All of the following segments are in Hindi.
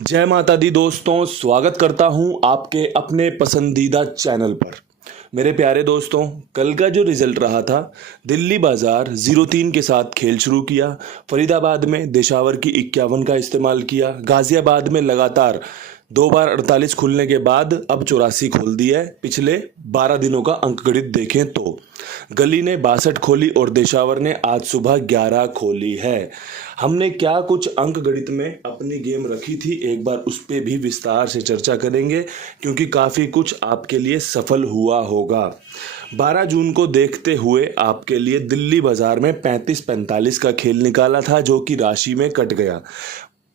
जय माता दी दोस्तों, स्वागत करता हूं आपके अपने पसंदीदा चैनल पर। मेरे प्यारे दोस्तों, कल का जो रिजल्ट रहा था, दिल्ली बाजार 0-3 के साथ खेल शुरू किया। फरीदाबाद में देशावर की 51 का इस्तेमाल किया। गाजियाबाद में लगातार 2 बार 48 खुलने के बाद अब 84 खोल दिया है। पिछले 12 दिनों का अंकगणित देखें तो गली ने 62 खोली और देशावर ने आज सुबह 11 खोली है। हमने क्या कुछ अंक गणित में अपनी गेम रखी थी, एक बार उस पर भी विस्तार से चर्चा करेंगे, क्योंकि काफ़ी कुछ आपके लिए सफल हुआ होगा। 12 जून को देखते हुए आपके लिए दिल्ली बाजार में 35-45 का खेल निकाला था, जो कि राशि में कट गया।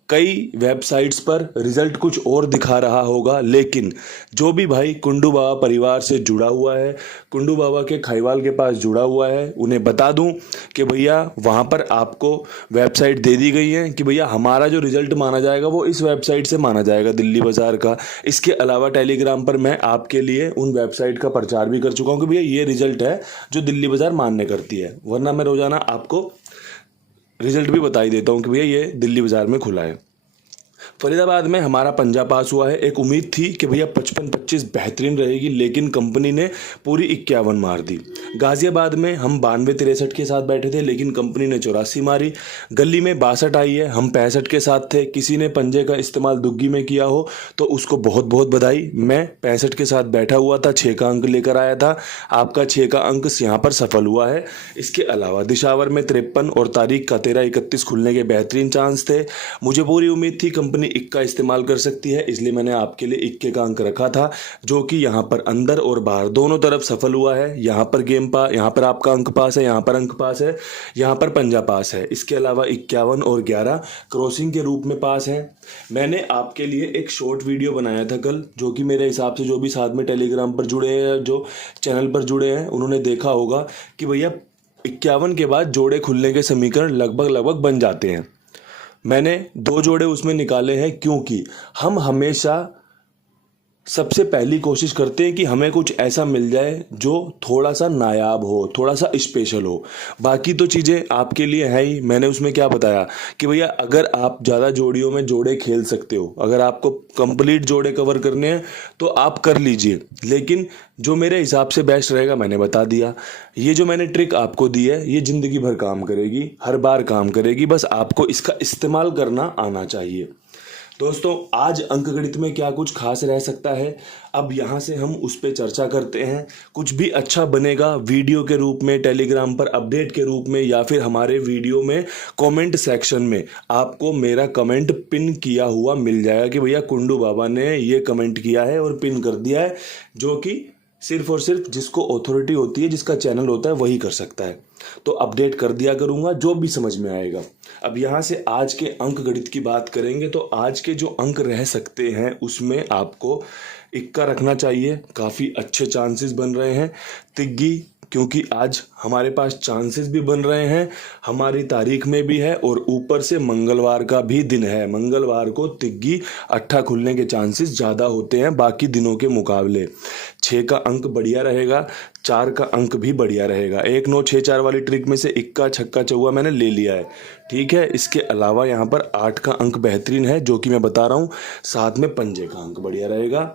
कई वेबसाइट्स पर रिजल्ट कुछ और दिखा रहा होगा, लेकिन जो भी भाई कुंडू बाबा परिवार से जुड़ा हुआ है, कुंडू बाबा के खाईवाल के पास जुड़ा हुआ है, उन्हें बता दूं कि भैया वहां पर आपको वेबसाइट दे दी गई है कि भैया हमारा जो रिजल्ट माना जाएगा वो इस वेबसाइट से माना जाएगा, दिल्ली बाजार का। इसके अलावा टेलीग्राम पर मैं आपके लिए उन वेबसाइट का प्रचार भी कर चुका हूँ कि भैया ये रिजल्ट है जो दिल्ली बाजार मान्य करती है, वरना मैं रोजाना आपको रिजल्ट भी बता ही देता हूँ कि भैया ये दिल्ली बाजार में खुला है। फरीदाबाद में हमारा पंजा पास हुआ है। एक उम्मीद थी कि भैया 55-25 बेहतरीन रहेगी, लेकिन कंपनी ने पूरी 51 मार दी। गाजियाबाद में हम 92-63 के साथ बैठे थे, लेकिन कंपनी ने 84 मारी। गली में 62 आई है, हम 65 के साथ थे। किसी ने पंजे का इस्तेमाल दुग्गी में किया हो तो उसको बहुत बहुत बधाई। मैं 65 के साथ बैठा हुआ था, 6 का अंक लेकर आया था। आपका 6 का अंक यहाँ पर सफल हुआ है। इसके अलावा दिशावर में 53 और तारीख का 13-31 खुलने के बेहतरीन चांस थे। मुझे पूरी उम्मीद थी कंपनी इक्का इस्तेमाल कर सकती है, इसलिए मैंने आपके लिए इक्के का अंक रखा था, जो कि यहाँ पर अंदर और बाहर दोनों तरफ सफल हुआ है। यहाँ पर गेम पास, यहाँ पर आपका अंक पास है, यहाँ पर अंक पास है, यहाँ पर पंजा पास है। इसके अलावा 51 और 11 क्रॉसिंग के रूप में पास है। मैंने आपके लिए एक शॉर्ट वीडियो बनाया था कल, जो कि मेरे हिसाब से जो भी साथ में टेलीग्राम पर जुड़े हैं, जो चैनल पर जुड़े हैं, उन्होंने देखा होगा कि भैया 51 के बाद जोड़े खुलने के समीकरण लगभग बन जाते हैं। मैंने 2 जोड़े उसमें निकाले हैं, क्योंकि हम हमेशा सबसे पहली कोशिश करते हैं कि हमें कुछ ऐसा मिल जाए जो थोड़ा सा नायाब हो, थोड़ा सा स्पेशल हो। बाकी तो चीज़ें आपके लिए है ही। मैंने उसमें क्या बताया कि भैया अगर आप ज़्यादा जोड़ियों में जोड़े खेल सकते हो, अगर आपको कंप्लीट जोड़े कवर करने हैं तो आप कर लीजिए, लेकिन जो मेरे हिसाब से बेस्ट रहेगा मैंने बता दिया। ये जो मैंने ट्रिक आपको दी है, ये ज़िंदगी भर काम करेगी, हर बार काम करेगी, बस आपको इसका इस्तेमाल करना आना चाहिए। दोस्तों, आज अंकगणित में क्या कुछ खास रह सकता है, अब यहाँ से हम उस पर चर्चा करते हैं। कुछ भी अच्छा बनेगा वीडियो के रूप में, टेलीग्राम पर अपडेट के रूप में, या फिर हमारे वीडियो में कमेंट सेक्शन में आपको मेरा कमेंट पिन किया हुआ मिल जाएगा कि भैया कुंडू बाबा ने ये कमेंट किया है और पिन कर दिया है, जो कि सिर्फ और सिर्फ जिसको अथॉरिटी होती है, जिसका चैनल होता है, वही कर सकता है। तो अपडेट कर दिया करूंगा जो भी समझ में आएगा। अब यहाँ से आज के अंक गणित की बात करेंगे, तो आज के जो अंक रह सकते हैं उसमें आपको इक्का रखना चाहिए, काफ़ी अच्छे चांसेस बन रहे हैं। तिग्गी, क्योंकि आज हमारे पास चांसेस भी बन रहे हैं, हमारी तारीख में भी है, और ऊपर से मंगलवार का भी दिन है। मंगलवार को तिग्गी अट्ठा खुलने के चांसेस ज़्यादा होते हैं बाकी दिनों के मुकाबले। 6 का अंक बढ़िया रहेगा, 4 का अंक भी बढ़िया रहेगा। 1 9 6 4 वाली ट्रिक में से इक्का छक्का चौवा मैंने ले लिया है, ठीक है। इसके अलावा यहाँ पर 8 का अंक बेहतरीन है, जो कि मैं बता रहा हूँ, साथ में पंजे का अंक बढ़िया रहेगा।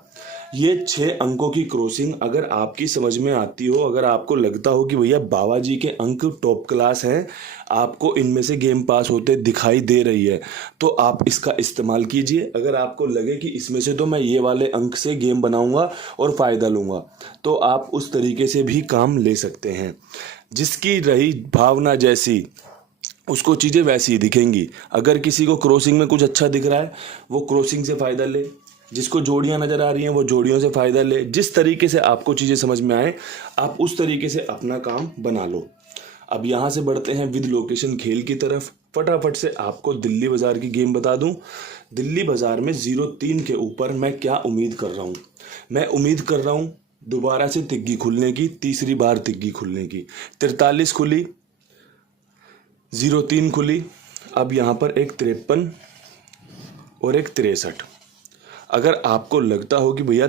ये 6 अंकों की क्रॉसिंग अगर आपकी समझ में आती हो, अगर आपको लगता हो कि भैया बाबा जी के अंक टॉप क्लास हैं, आपको इनमें से गेम पास होते दिखाई दे रही है, तो आप इसका इस्तेमाल कीजिए। अगर आपको लगे कि इसमें से तो मैं ये वाले अंक से गेम बनाऊंगा और फ़ायदा लूँगा, तो आप उस तरीके से भी काम ले सकते हैं। जिसकी रही भावना जैसी, उसको चीज़ें वैसी ही दिखेंगी। अगर किसी को क्रॉसिंग में कुछ अच्छा दिख रहा है, वो क्रॉसिंग से फ़ायदा ले। जिसको जोड़ियां नज़र आ रही हैं, वो जोड़ियों से फ़ायदा ले। जिस तरीके से आपको चीज़ें समझ में आए, आप उस तरीके से अपना काम बना लो। अब यहाँ से बढ़ते हैं विद लोकेशन खेल की तरफ। फटाफट से आपको दिल्ली बाज़ार की गेम बता दूं। दिल्ली बाज़ार में 0-3 के ऊपर मैं क्या उम्मीद कर रहा हूँ, मैं उम्मीद कर रहा हूँ दोबारा से तिग्गी खुलने की, तीसरी बार तिग्गी खुलने की। 43 खुली, 0-3 खुली, अब यहाँ पर एक 53 और एक 63। अगर आपको लगता हो कि भैया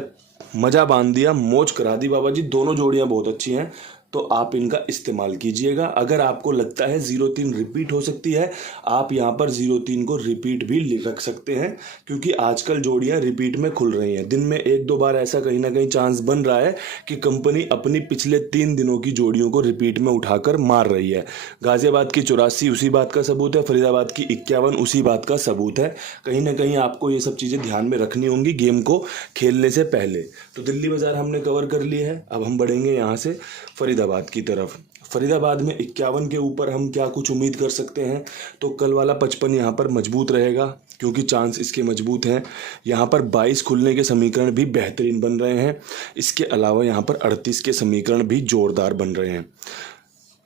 मज़ा बांध दिया, मौज करा दी बाबा जी, दोनों जोड़ियां बहुत अच्छी हैं, तो आप इनका इस्तेमाल कीजिएगा। अगर आपको लगता है 03 रिपीट हो सकती है, आप यहाँ पर 03 को रिपीट भी रख सकते हैं, क्योंकि आजकल जोड़ियाँ रिपीट में खुल रही हैं। दिन में 1-2 बार ऐसा कहीं ना कहीं चांस बन रहा है कि कंपनी अपनी पिछले 3 दिनों की जोड़ियों को रिपीट में उठाकर मार रही है। गाजियाबाद की 84 उसी बात का सबूत है, फरीदाबाद की 51 उसी बात का सबूत है। कहीं ना कहीं आपको ये सब चीज़ें ध्यान में रखनी होंगी गेम को खेलने से पहले। तो दिल्ली बाजार हमने कवर कर लिया है, अब हम बढ़ेंगे यहाँ से फरीदाबाद की तरफ। फरीदाबाद में 51 के ऊपर हम क्या कुछ उम्मीद कर सकते हैं, तो कल वाला 55 यहाँ पर मजबूत रहेगा, क्योंकि चांस इसके मजबूत हैं। यहाँ पर 22 खुलने के समीकरण भी बेहतरीन बन रहे हैं। इसके अलावा यहाँ पर 38 के समीकरण भी जोरदार बन रहे हैं।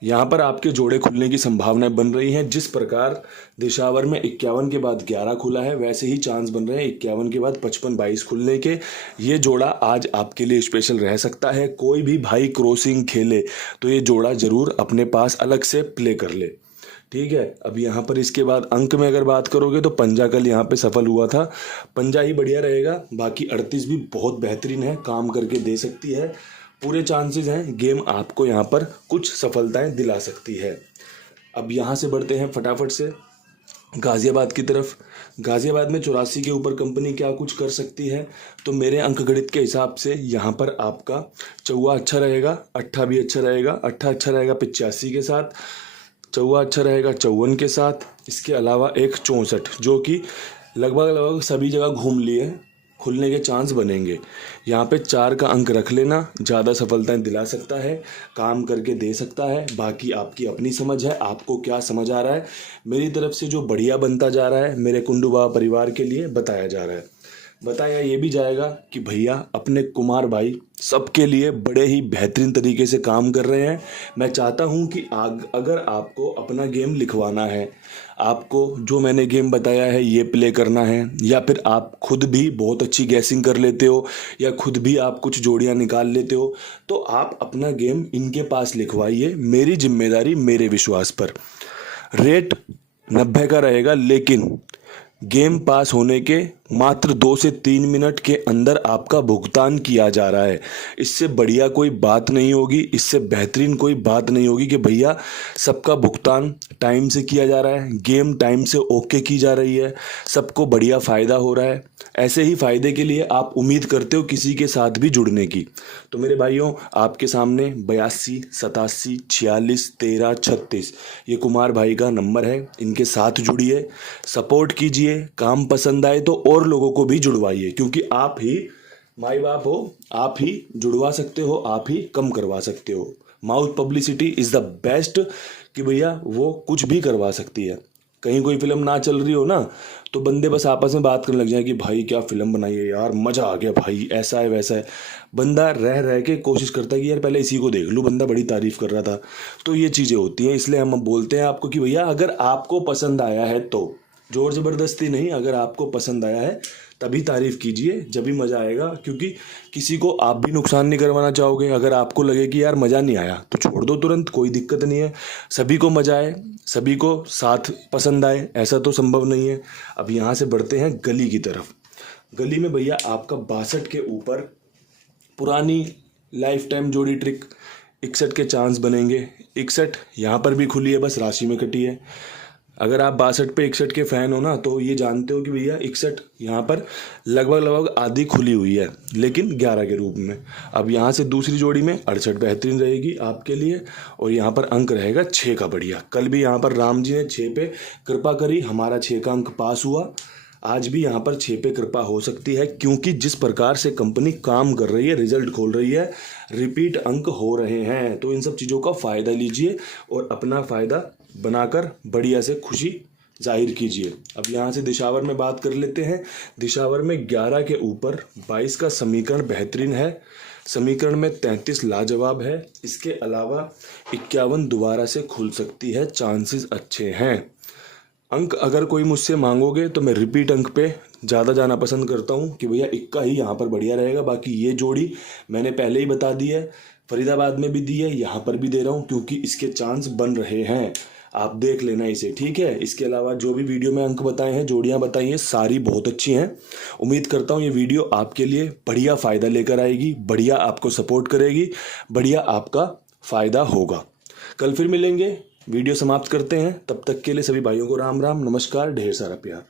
यहाँ पर आपके जोड़े खुलने की संभावनाएं बन रही हैं। जिस प्रकार दिशावर में 51 के बाद 11 खुला है, वैसे ही चांस बन रहे हैं 51 के बाद 55-22 खुलने के। ये जोड़ा आज आपके लिए स्पेशल रह सकता है। कोई भी भाई क्रॉसिंग खेले तो ये जोड़ा जरूर अपने पास अलग से प्ले कर ले, ठीक है। अब यहाँ पर इसके बाद अंक में अगर बात करोगे तो पंजा कल यहाँ पे सफल हुआ था, पंजा ही बढ़िया रहेगा। बाकी 38 भी बहुत बेहतरीन है, काम करके दे सकती है। पूरे चांसेस हैं, गेम आपको यहाँ पर कुछ सफलताएं दिला सकती है। अब यहाँ से बढ़ते हैं फटाफट से गाजियाबाद की तरफ। गाजियाबाद में 84 के ऊपर कंपनी क्या कुछ कर सकती है, तो मेरे अंक गणित के हिसाब से यहाँ पर आपका चौवा अच्छा रहेगा, अट्ठा भी अच्छा रहेगा। अट्ठा अच्छा रहेगा 85 के साथ, चौवा अच्छा रहेगा 54 के साथ। इसके अलावा एक 64 जो कि लगभग सभी जगह घूम लिए, खुलने के चांस बनेंगे। यहाँ पे 4 का अंक रख लेना, ज़्यादा सफलताएं दिला सकता है, काम करके दे सकता है। बाकी आपकी अपनी समझ है, आपको क्या समझ आ रहा है। मेरी तरफ से जो बढ़िया बनता जा रहा है, मेरे कुंडू बाबा परिवार के लिए बताया जा रहा है। बताया ये भी जाएगा कि भैया अपने कुमार भाई सबके लिए बड़े ही बेहतरीन तरीके से काम कर रहे हैं। मैं चाहता हूं कि अगर आपको अपना गेम लिखवाना है, आपको जो मैंने गेम बताया है ये प्ले करना है, या फिर आप खुद भी बहुत अच्छी गैसिंग कर लेते हो, या खुद भी आप कुछ जोड़ियां निकाल लेते हो, तो आप अपना गेम इनके पास लिखवाइए। मेरी जिम्मेदारी मेरे विश्वास पर। रेट 90 का रहेगा, लेकिन गेम पास होने के मात्र 2 से 3 मिनट के अंदर आपका भुगतान किया जा रहा है। इससे बढ़िया कोई बात नहीं होगी, इससे बेहतरीन कोई बात नहीं होगी कि भैया सबका भुगतान टाइम से किया जा रहा है, गेम टाइम से ओके की जा रही है, सबको बढ़िया फ़ायदा हो रहा है। ऐसे ही फ़ायदे के लिए आप उम्मीद करते हो किसी के साथ भी जुड़ने की। तो मेरे भाइयों, आपके सामने 82 87 46 13 36 ये कुमार भाई का नंबर है। इनके साथ जुड़िए, सपोर्ट कीजिए, काम पसंद आए तो और लोगों को भी जुड़वाइए, क्योंकि आप ही माई बाप हो, आप ही जुड़वा सकते हो, आप ही कम करवा सकते हो। Mouth publicity is the best, कि भैया वो कुछ भी करवा सकती है। कहीं कोई फिल्म ना चल रही हो ना, तो बंदे बस आपस में बात करने लग जाए कि भाई क्या फिल्म बनाई है यार, मज़ा आ गया भाई, ऐसा है वैसा है। बंदा रह रह के कोशिश करता है कि यार पहले इसी को देख लूँ, बंदा बड़ी तारीफ़ कर रहा था। तो ये चीज़ें होती हैं, इसलिए हम बोलते हैं आपको कि भैया अगर आपको पसंद आया है तो, जोर ज़बरदस्ती नहीं, अगर आपको पसंद आया है तभी तारीफ़ कीजिए, जब भी मज़ा आएगा। क्योंकि किसी को आप भी नुकसान नहीं करवाना चाहोगे। अगर आपको लगे कि यार मज़ा नहीं आया तो छोड़ दो तुरंत, कोई दिक्कत नहीं है। सभी को मज़ा आए, सभी को साथ पसंद आए, ऐसा तो संभव नहीं है। अब यहाँ से बढ़ते हैं गली की तरफ। गली में भैया आपका 62 के ऊपर पुरानी लाइफ टाइम जोड़ी ट्रिक 61 के चांस बनेंगे। 61 यहाँ पर भी खुली है, बस राशि में कटी है। अगर आप 62 पे 61 के फ़ैन हो ना, तो ये जानते हो कि भैया 61 यहाँ पर लगभग आधी खुली हुई है, लेकिन 11 के रूप में। अब यहाँ से दूसरी जोड़ी में 68 बेहतरीन रहेगी आपके लिए, और यहाँ पर अंक रहेगा 6 का बढ़िया। कल भी यहाँ पर राम जी ने 6 पे कृपा करी, हमारा 6 का अंक पास हुआ। आज भी यहाँ पर 6 पे कृपा हो सकती है, क्योंकि जिस प्रकार से कंपनी काम कर रही है, रिजल्ट खोल रही है, रिपीट अंक हो रहे हैं। तो इन सब चीज़ों का फ़ायदा लीजिए और अपना फ़ायदा बनाकर बढ़िया से खुशी जाहिर कीजिए। अब यहाँ से दिशावर में बात कर लेते हैं। दिशावर में 11 के ऊपर 22 का समीकरण बेहतरीन है। समीकरण में 33 लाजवाब है। इसके अलावा 51 दोबारा से खुल सकती है, चांसेस अच्छे हैं। अंक अगर कोई मुझसे मांगोगे तो मैं रिपीट अंक पे ज़्यादा जाना पसंद करता हूँ कि भैया इक्का ही यहाँ पर बढ़िया रहेगा। बाकी ये जोड़ी मैंने पहले ही बता दी है, फरीदाबाद में भी दी है, यहाँ पर भी दे रहा हूँ, क्योंकि इसके चांस बन रहे हैं। आप देख लेना इसे, ठीक है। इसके अलावा जो भी वीडियो में अंक बताए हैं, जोड़ियाँ बताई हैं, सारी बहुत अच्छी हैं। उम्मीद करता हूँ ये वीडियो आपके लिए बढ़िया फ़ायदा लेकर आएगी, बढ़िया आपको सपोर्ट करेगी, बढ़िया आपका फायदा होगा। कल फिर मिलेंगे, वीडियो समाप्त करते हैं। तब तक के लिए सभी भाइयों को राम राम, नमस्कार, ढेर सारा प्यार।